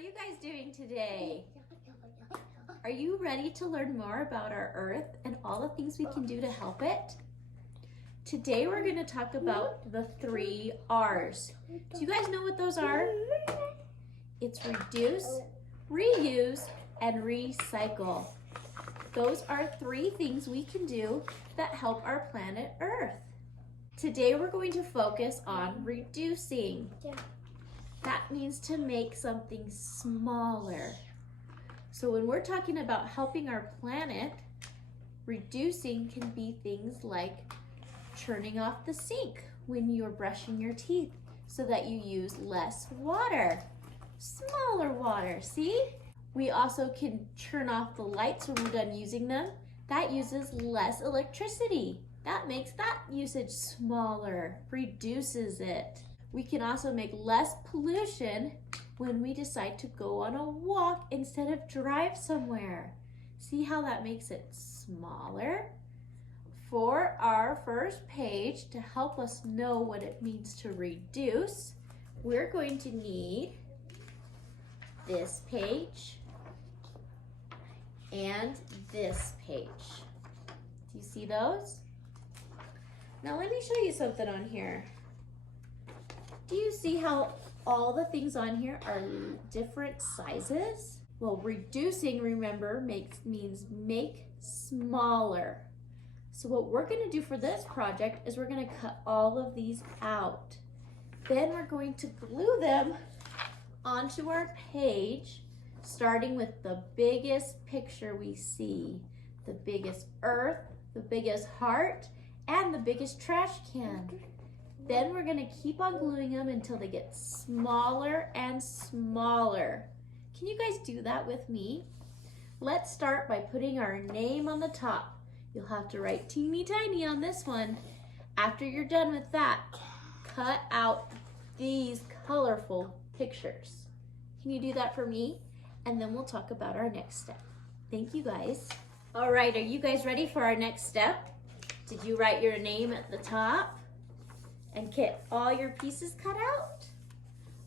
you guys doing today? Are you ready to learn more about our Earth and all the things we can do to help it? Today we're going to talk about the 3 R's. Do you guys know what those are? It's reduce, reuse, and recycle. Those are 3 things we can do that help our planet Earth. Today we're going to focus on reducing. That means to make something smaller. So when we're talking about helping our planet, reducing can be things like turning off the sink when you're brushing your teeth so that you use less water. Smaller water, see? We also can turn off the lights when we're done using them. That uses less electricity. That makes that usage smaller, reduces it. We can also make less pollution when we decide to go on a walk instead of drive somewhere. See how that makes it smaller? For our first page, to help us know what it means to reduce, we're going to need this page and this page. Do you see those? Now let me show you something on here. Do you see how all the things on here are different sizes? Well, reducing, remember, means make smaller. So what we're going to do for this project is we're going to cut all of these out. Then we're going to glue them onto our page, starting with the biggest picture we see, the biggest earth, the biggest heart, and the biggest trash can. Then we're going to keep on gluing them until they get smaller and smaller. Can you guys do that with me? Let's start by putting our name on the top. You'll have to write teeny tiny on this one. After you're done with that, cut out these colorful pictures. Can you do that for me? And then we'll talk about our next step. Thank you guys. All right, are you guys ready for our next step? Did you write your name at the top and get all your pieces cut out?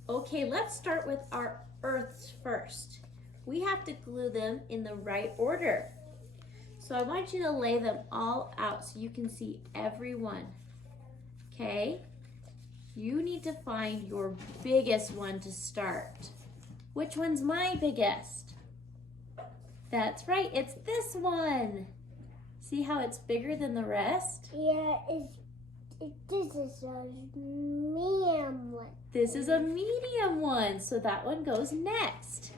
Okay, let's start with our earths first. We have to glue them in the right order. So I want you to lay them all out so you can see every one. Okay? You need to find your biggest one to start. Which one's my biggest? That's right, it's this one. See how it's bigger than the rest? Yeah, this is a medium one. This is a medium one, so that one goes next.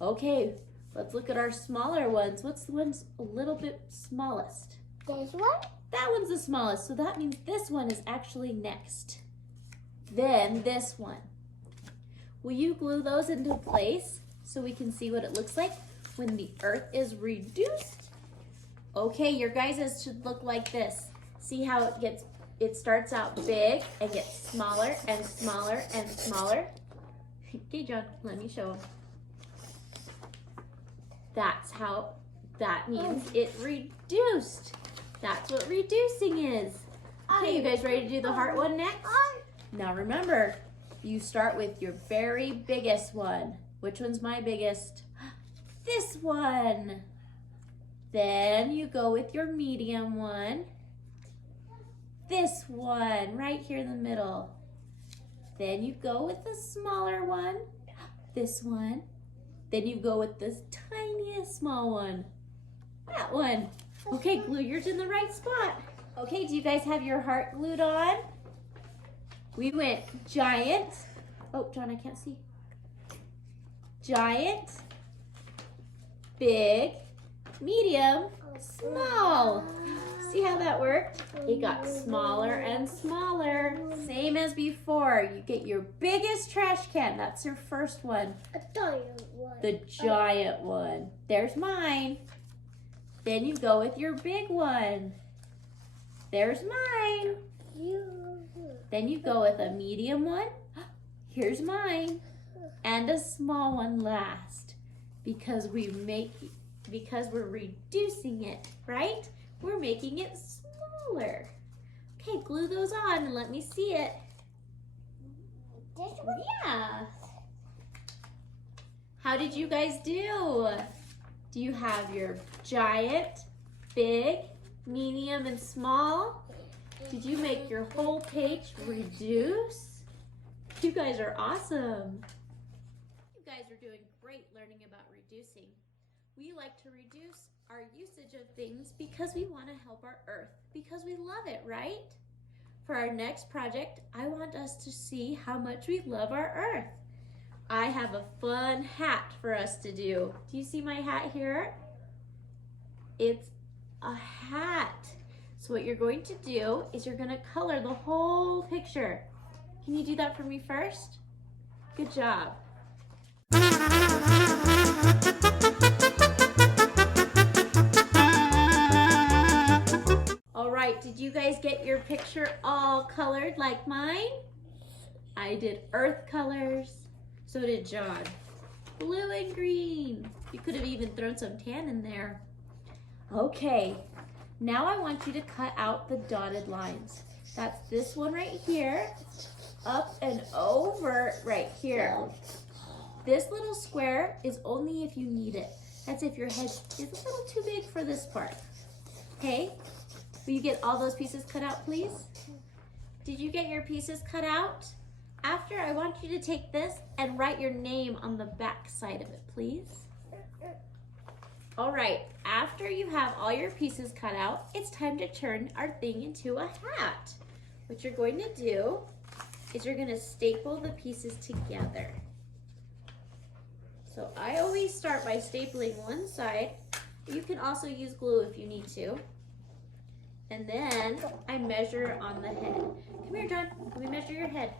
Okay, let's look at our smaller ones. What's the one's a little bit smallest? This one? That one's the smallest, so that means this one is actually next. Then this one. Will you glue those into place so we can see what it looks like when the earth is reduced? Okay, your guys' should look like this. See how it starts out big and gets smaller and smaller and smaller? Okay, John, let me show him. That's how, that means it reduced. That's what reducing is. Okay, you guys ready to do the heart one next? Now remember, you start with your very biggest one. Which one's my biggest? This one. Then you go with your medium one. This one, right here in the middle. Then you go with the smaller one. This one. Then you go with this tiniest small one. That one. Okay, glue yours in the right spot. Okay, do you guys have your heart glued on? We went giant. Oh, John, I can't see. Giant, big, medium, small. See how that worked? It got smaller and smaller. Same as before. You get your biggest trash can. That's your first one. A giant one. The giant one. There's mine. Then you go with your big one. There's mine. Then you go with a medium one. Here's mine. And a small one last. Because we're reducing it, right? We're making it smaller. Okay, glue those on and let me see it. This one? Yeah. How did you guys do? Do you have your giant, big, medium, and small? Did you make your whole page reduce? You guys are awesome. You guys are doing great learning about reducing. We like to reduce our usage of things because we want to help our earth, because we love it, right? For our next project, I want us to see how much we love our earth. I have a fun hat for us to do. Do you see my hat here? It's a hat. So what you're going to do is you're going to color the whole picture. Can you do that for me first? Good job. All right, did you guys get your picture all colored like mine? I did earth colors. So did John. Blue and green. You could have even thrown some tan in there. Okay, now I want you to cut out the dotted lines. That's this one right here, up and over right here. This little square is only if you need it. That's if your head is a little too big for this part. Okay, will you get all those pieces cut out, please? Did you get your pieces cut out? After, I want you to take this and write your name on the back side of it, please. All right, after you have all your pieces cut out, it's time to turn our thing into a hat. What you're going to do is you're going to staple the pieces together. So I always start by stapling one side. You can also use glue if you need to. And then I measure on the head. Come here, John. Let me measure your head.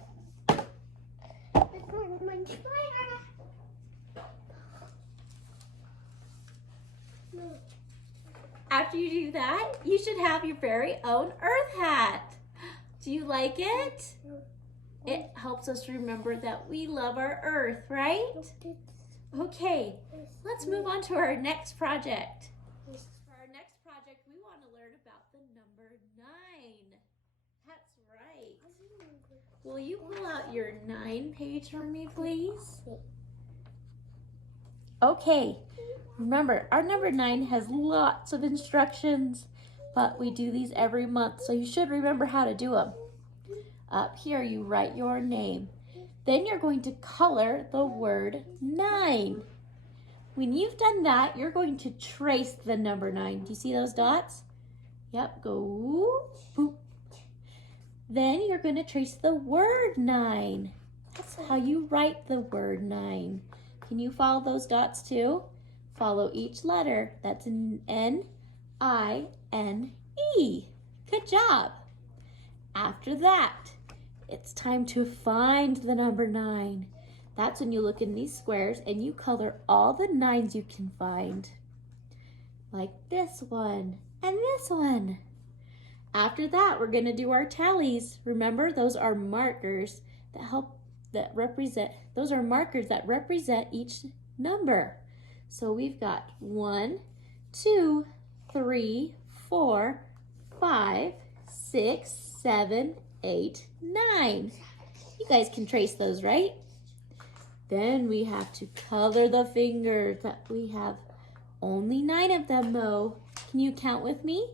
After you do that, you should have your very own earth hat. Do you like it? It helps us remember that we love our earth, right? Okay, let's move on to our next project. For our next project, we want to learn about the number 9. That's right. Will you pull out your 9 page for me, please? Okay, remember, our number 9 has lots of instructions, but we do these every month, so you should remember how to do them. Up here, you write your name. Then you're going to color the word 9. When you've done that, you're going to trace the number 9. Do you see those dots? Yep, go boop. Then you're going to trace the word 9. That's how you write the word 9. Can you follow those dots too? Follow each letter. That's an N-I-N-E. Good job. After that, it's time to find the number 9. That's when you look in these squares and you color all the 9s you can find. Like this one and this one. After that, we're going to do our tallies. Remember, those are markers that represent each number. So we've got 1, 2, 3, 4, 5, 6, 7, 8, 9. You guys can trace those, right? Then we have to color the fingers. We have only 9 of them, though. Can you count with me?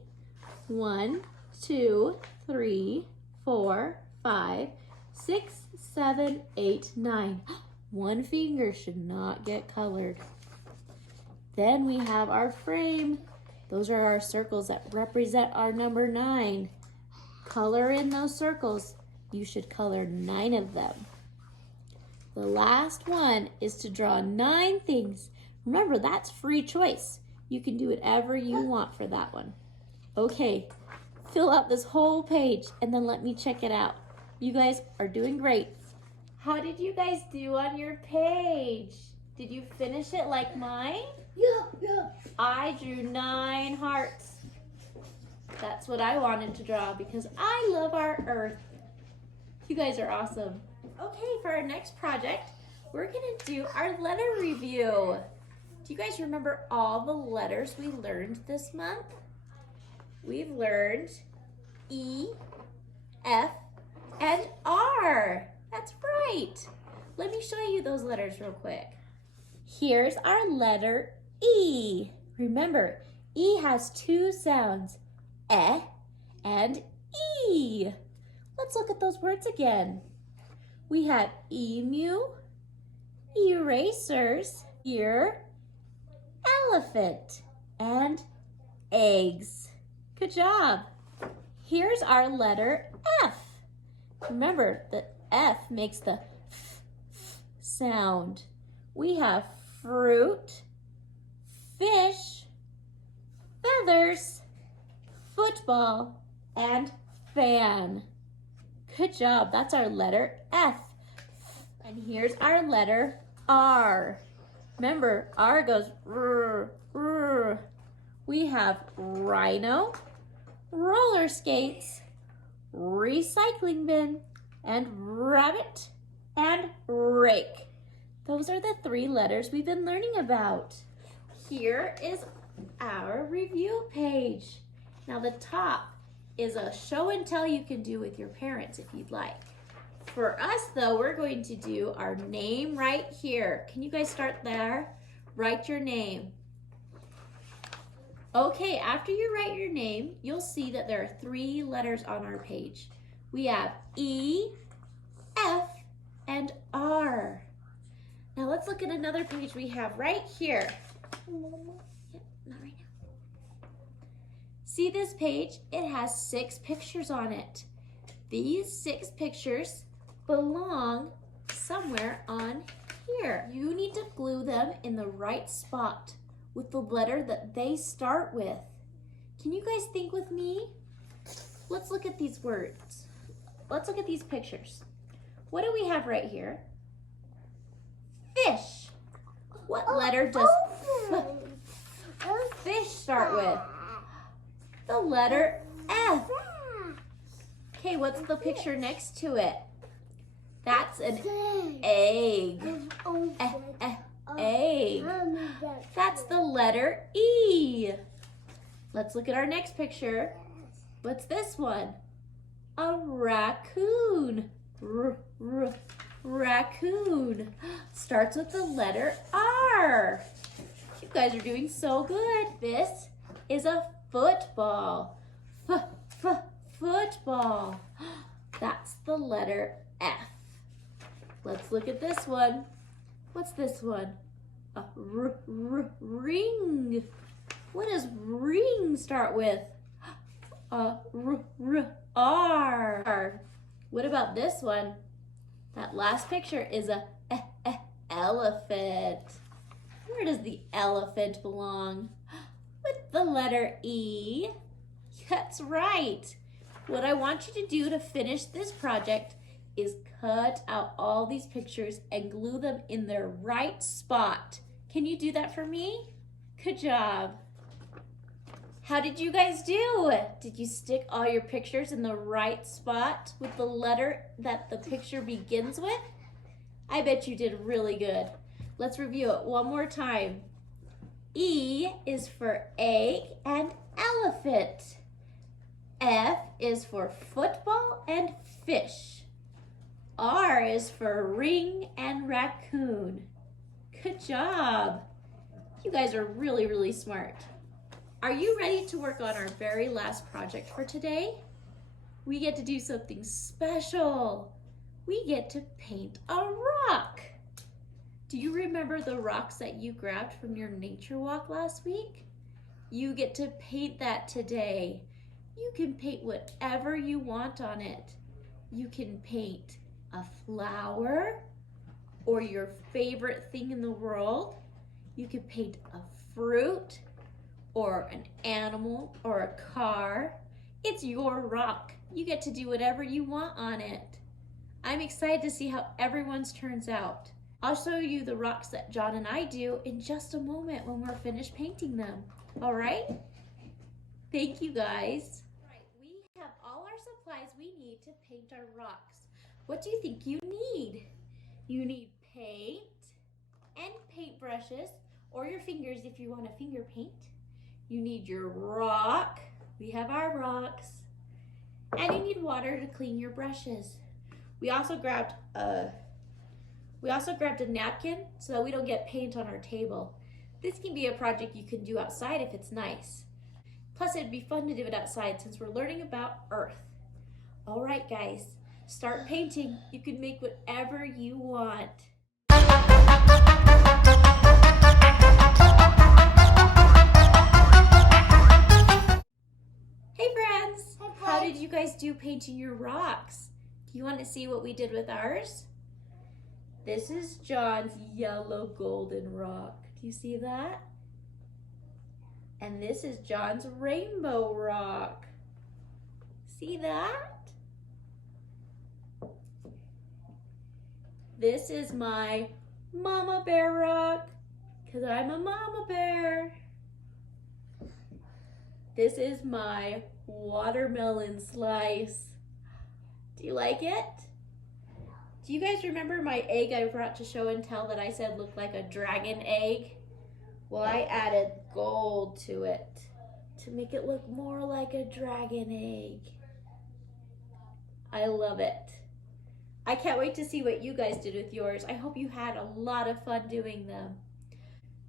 1, 2, 3, 4, 5, 6, 7, 8, 9. One finger should not get colored. Then we have our frame. Those are our circles that represent our number 9. Color in those circles. You should color 9 of them. The last one is to draw 9 things. Remember, that's free choice. You can do whatever you want for that one. Okay, fill out this whole page and then let me check it out. You guys are doing great. How did you guys do on your page? Did you finish it like mine? Yeah. I drew 9 hearts. That's what I wanted to draw because I love our earth. You guys are awesome. Okay, for our next project, we're gonna do our letter review. Do you guys remember all the letters we learned this month? We've learned E, F, and R. That's right. Let me show you those letters real quick. Here's our letter E. Remember, E has two sounds, eh and E. Let's look at those words again. We have emu, erasers, ear, elephant, and eggs. Good job. Here's our letter F. Remember, the F makes the f sound. We have fruit, fish, feathers, football, and fan. Good job. That's our letter F. And here's our letter R. Remember, R goes rrr, rrr. We have rhino, roller skates, recycling bin, and rabbit, and rake. Those are the 3 letters we've been learning about. Here is our review page. Now the top is a show and tell you can do with your parents if you'd like. For us though, we're going to do our name right here. Can you guys start there? Write your name. Okay, after you write your name, you'll see that there are 3 letters on our page. We have E, F, and R. Now let's look at another page we have right here. Yep, not right now. See this page? It has 6 pictures on it. These 6 pictures belong somewhere on here. You need to glue them in the right spot with the letter that they start with. Can you guys think with me? Let's look at these words. Let's look at these pictures. What do we have right here? Fish. What letter does fish start with? The letter F. Okay, what's the picture next to it? That's an egg. Egg. That's the letter E. Let's look at our next picture. What's this one? A raccoon. Raccoon. Starts with the letter R. You guys are doing so good. This is a football. Football. That's the letter F. Let's look at this one. What's this one? A ring. What does ring start with? A R. What about this one? That last picture is a elephant. Where does the elephant belong? With the letter E. That's right. What I want you to do to finish this project is cut out all these pictures and glue them in their right spot. Can you do that for me? Good job. How did you guys do? Did you stick all your pictures in the right spot with the letter that the picture begins with? I bet you did really good. Let's review it one more time. E is for egg and elephant. F is for football and fish. R is for ring and raccoon. Good job. You guys are really, really smart. Are you ready to work on our very last project for today? We get to do something special. We get to paint a rock. Do you remember the rocks that you grabbed from your nature walk last week? You get to paint that today. You can paint whatever you want on it. You can paint a flower or your favorite thing in the world. You can paint a fruit or an animal or a car. It's your rock. You get to do whatever you want on it. I'm excited to see how everyone's turns out. I'll show you the rocks that John and I do in just a moment when we're finished painting them. All right? Thank you guys. All right, we have all our supplies we need to paint our rocks. What do you think you need? You need paint and paintbrushes or your fingers if you want to finger paint. You need your rock. We have our rocks. And you need water to clean your brushes. We also grabbed a We also grabbed a napkin so that we don't get paint on our table. This can be a project you can do outside if it's nice. Plus, it'd be fun to do it outside since we're learning about Earth. All right, guys, start painting. You can make whatever you want. Hey friends! How did you guys do painting your rocks? Do you want to see what we did with ours? This is John's yellow golden rock. Do you see that? And this is John's rainbow rock. See that? This is my mama bear rock, because I'm a mama bear. This is my watermelon slice. Do you like it? Do you guys remember my egg I brought to show and tell that I said looked like a dragon egg? Well, I added gold to it to make it look more like a dragon egg. I love it. I can't wait to see what you guys did with yours. I hope you had a lot of fun doing them.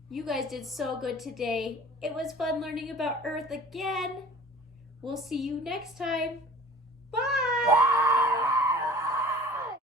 You guys did so good today. It was fun learning about Earth again. We'll see you next time. Bye!